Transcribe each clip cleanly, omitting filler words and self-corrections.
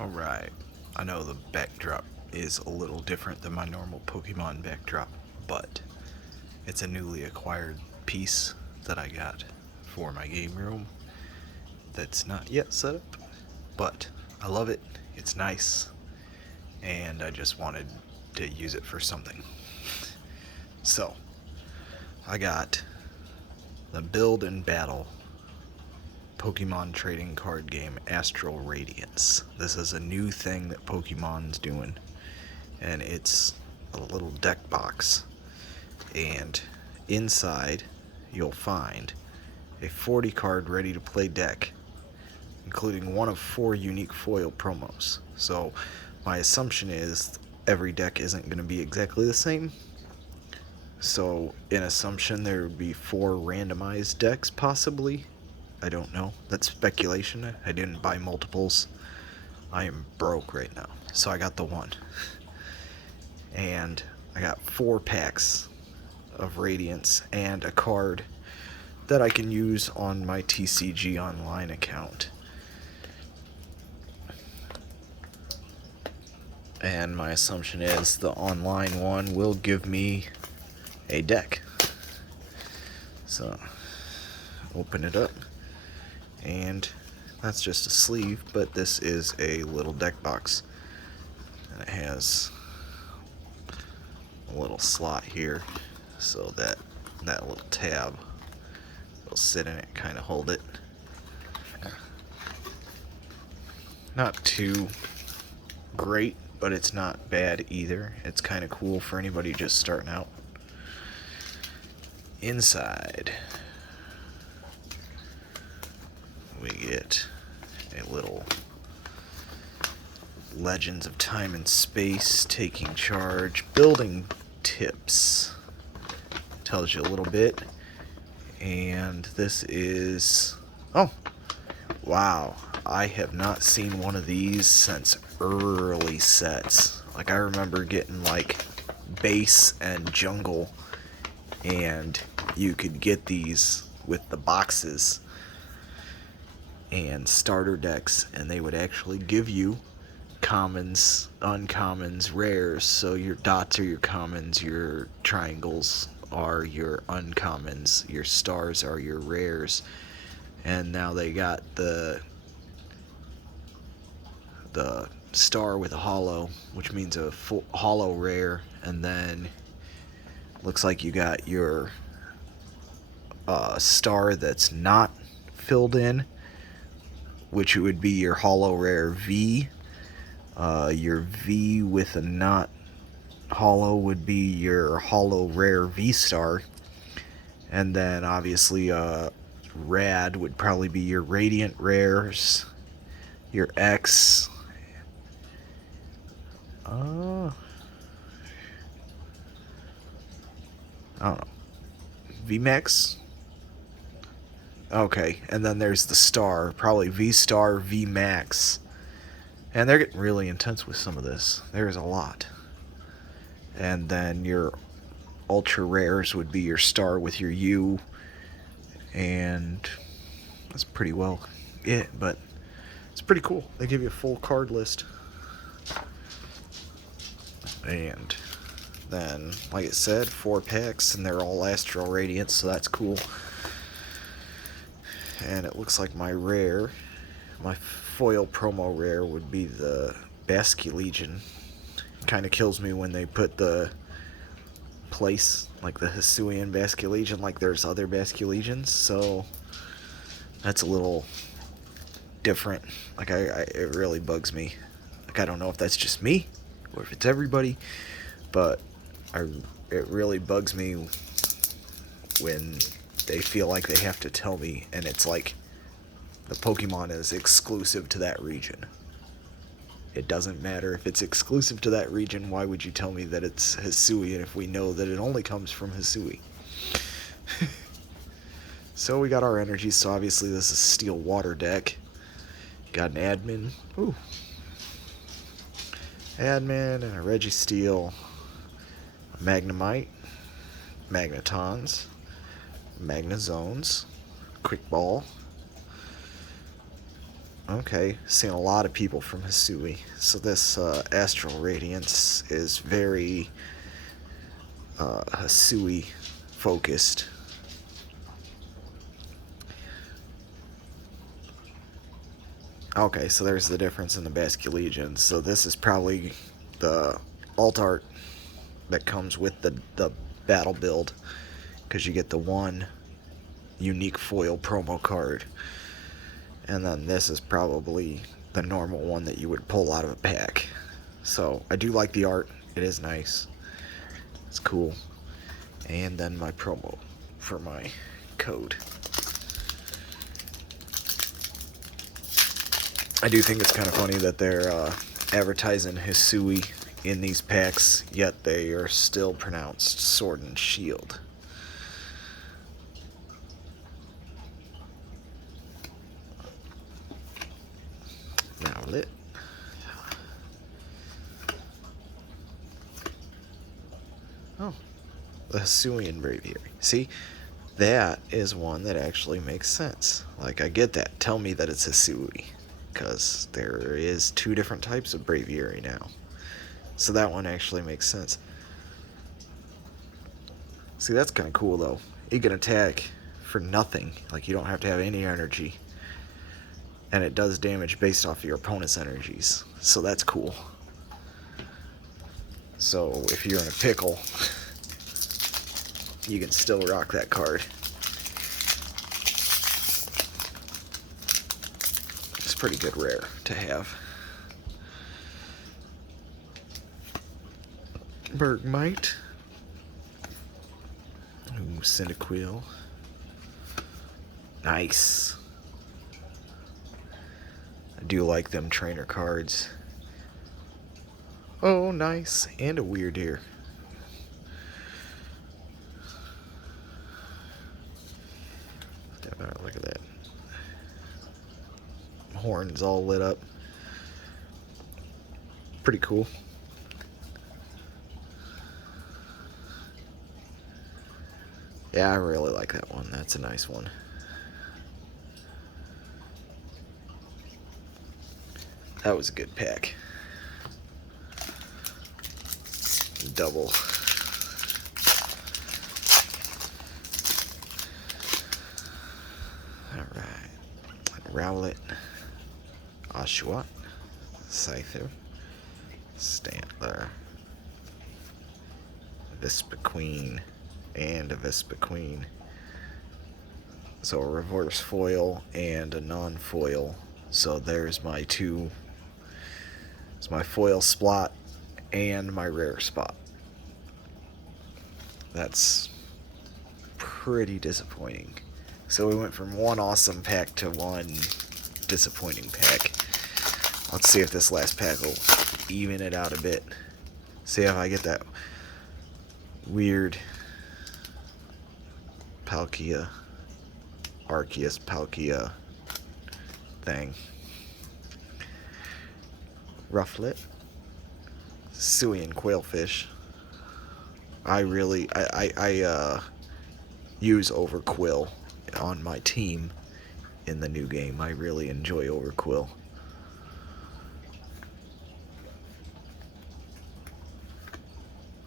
Alright, I know the backdrop is a little different than my normal Pokemon backdrop, but it's a newly acquired piece that I got for my game room that's not yet set up, but I love it, it's nice, and I just wanted to use it for something. So, I got the Build and Battle Pokemon trading card game Astral Radiance. This is a new thing that Pokemon's doing, and it's a little deck box. And inside, you'll find a 40 card ready to play deck, including one of 4 unique foil promos. So, my assumption is every deck isn't going to be exactly the same. So, in assumption, there would be 4 randomized decks, possibly. I don't know. That's speculation. I didn't buy multiples. I am broke right now. So I got the one. And I got 4 packs of Radiance and a card that I can use on my TCG Online account. And my assumption is the online one will give me a deck. So, open it up. And that's just a sleeve, but this is a little deck box. And it has a little slot here so that little tab will sit in it, kind of hold it. Not too great, but it's not bad either. It's kind of cool for anybody just starting out. Inside, we get a little Legends of Time and Space, Taking Charge, Building Tips. Tells you a little bit. And this is... oh, wow. I have not seen one of these since early sets. Like, I remember getting, like, Base and Jungle, and you could get these with the boxes and starter decks, and they would actually give you commons, uncommons, rares. So your dots are your commons, your triangles are your uncommons, your stars are your rares. And now they got the star with a hollow, which means a full hollow rare, and then looks like you got your star that's not filled in, which would be your hollow rare V. Your V with a not hollow would be your hollow rare V star. And then obviously Rad would probably be your radiant rares. Your X. I don't know. VMAX? Okay, and then there's the star, probably V star, V max. And they're getting really intense with some of this. There's a lot. And then your ultra rares would be your star with your U. And that's pretty well it, but it's pretty cool. They give you a full card list. And then, like I said, 4 packs, and they're all Astral Radiance, so that's cool. And it looks like my foil promo rare would be the Basculegion. Kind of kills me when they put the place, like the Hisuian Basculegion, like there's other Basculegions, so that's a little different. Like, it really bugs me. Like, I don't know if that's just me, or if it's everybody, but it really bugs me when they feel like they have to tell me, and it's like the Pokemon is exclusive to that region. It doesn't matter if it's exclusive to that region. Why would you tell me that it's Hisuian if we know that it only comes from Hisui? So we got our energies. So obviously this is Steel Water deck. Got an admin. Ooh. Admin and a Registeel. A Magnemite. Magnetons. Magnezones. Quick Ball. Okay, seen a lot of people from Hisui. So this Astral Radiance is very Hisui focused. Okay, so there's the difference in the Basque Legions. So this is probably the alt art that comes with the battle build, because you get the one unique foil promo card, and then this is probably the normal one that you would pull out of a pack. So I do like the art. It is nice. It's cool. And then my promo for my code. I do think it's kind of funny that they're advertising Hisui in these packs, yet they are still pronounced Sword and Shield. Now lit. Oh, the Hisuian Braviary. See, that is one that actually makes sense. Like, I get that. Tell me that it's Hisui, because there is 2 different types of Braviary now. So that one actually makes sense. See, that's kind of cool, though. You can attack for nothing. Like, you don't have to have any energy. And it does damage based off of your opponent's energies. So that's cool. So if you're in a pickle, you can still rock that card. It's pretty good rare to have. Bergmite. Ooh, Cyndaquil. Nice. I do like them trainer cards. Oh, nice. And a weird ear. Look at that. Horns all lit up. Pretty cool. Yeah, I really like that one. That's a nice one. That was a good pack. Double. Alright. Rowlet. Oshawott. Scyther. Stantler. Vispa-Queen. And a Vispa-Queen. So a reverse foil and a non-foil. So there's my 2. It's my foil spot and my rare spot. That's pretty disappointing. So we went from one awesome pack to one disappointing pack. Let's see if this last pack will even it out a bit. See if I get that weird Palkia, Arceus Palkia thing. Rufflet. Suian Quailfish. I use Overquill on my team in the new game. I really enjoy Overquill.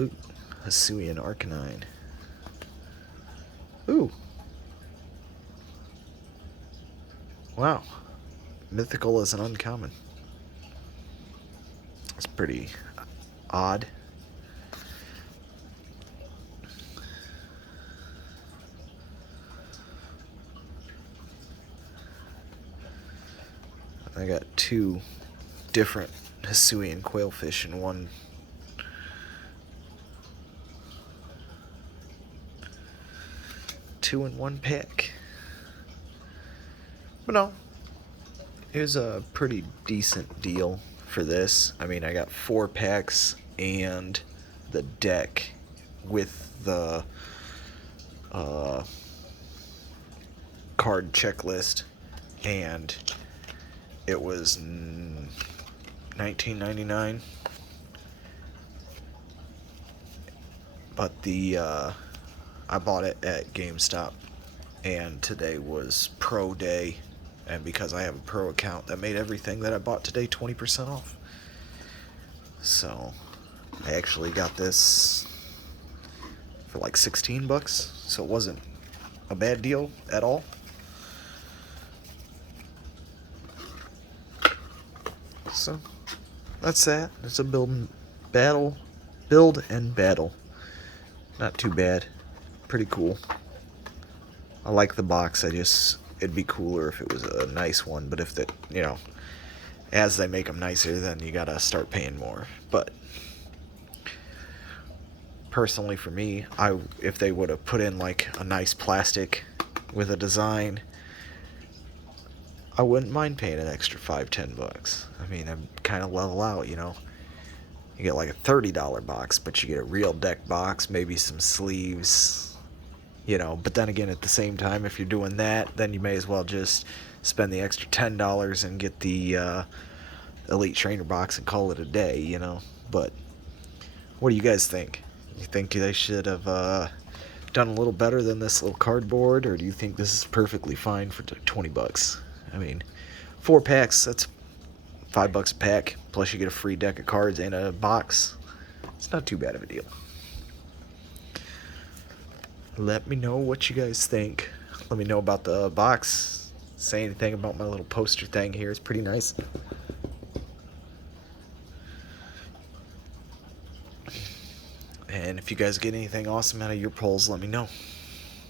Ooh, Hisuian Arcanine. Ooh. Wow. Mythical is an uncommon. It's pretty odd. I got 2 different Hisuian Quailfish in one. Two in one pack. But no, it was a pretty decent deal for this. I mean, I got 4 packs and the deck with the card checklist, and it was $19.99. But I bought it at GameStop, and today was pro day And because I have a pro account, that made everything that I bought today 20% off. So I actually got this for like 16 bucks, so it wasn't a bad deal at all. So that's that. It's a build and battle. Not too bad. Pretty cool. I like the box. It'd be cooler if it was a nice one, but if as they make them nicer, then you gotta start paying more. But personally for me, if they would have put in like a nice plastic with a design, I wouldn't mind paying an extra $5-10. I mean, I'm kind of level out, You get like a $30 box, but you get a real deck box, maybe some sleeves, But then again, at the same time, if you're doing that, then you may as well just spend the extra $10 and get the Elite Trainer box and call it a day, But what do you guys think? You think they should have done a little better than this little cardboard, or do you think this is perfectly fine for 20 bucks? I mean, 4 packs, that's $5 a pack, plus you get a free deck of cards and a box. It's not too bad of a deal. Let me know what you guys think. Let me know about the box. Say anything about my little poster thing here. It's pretty nice. And if you guys get anything awesome out of your polls, let me know.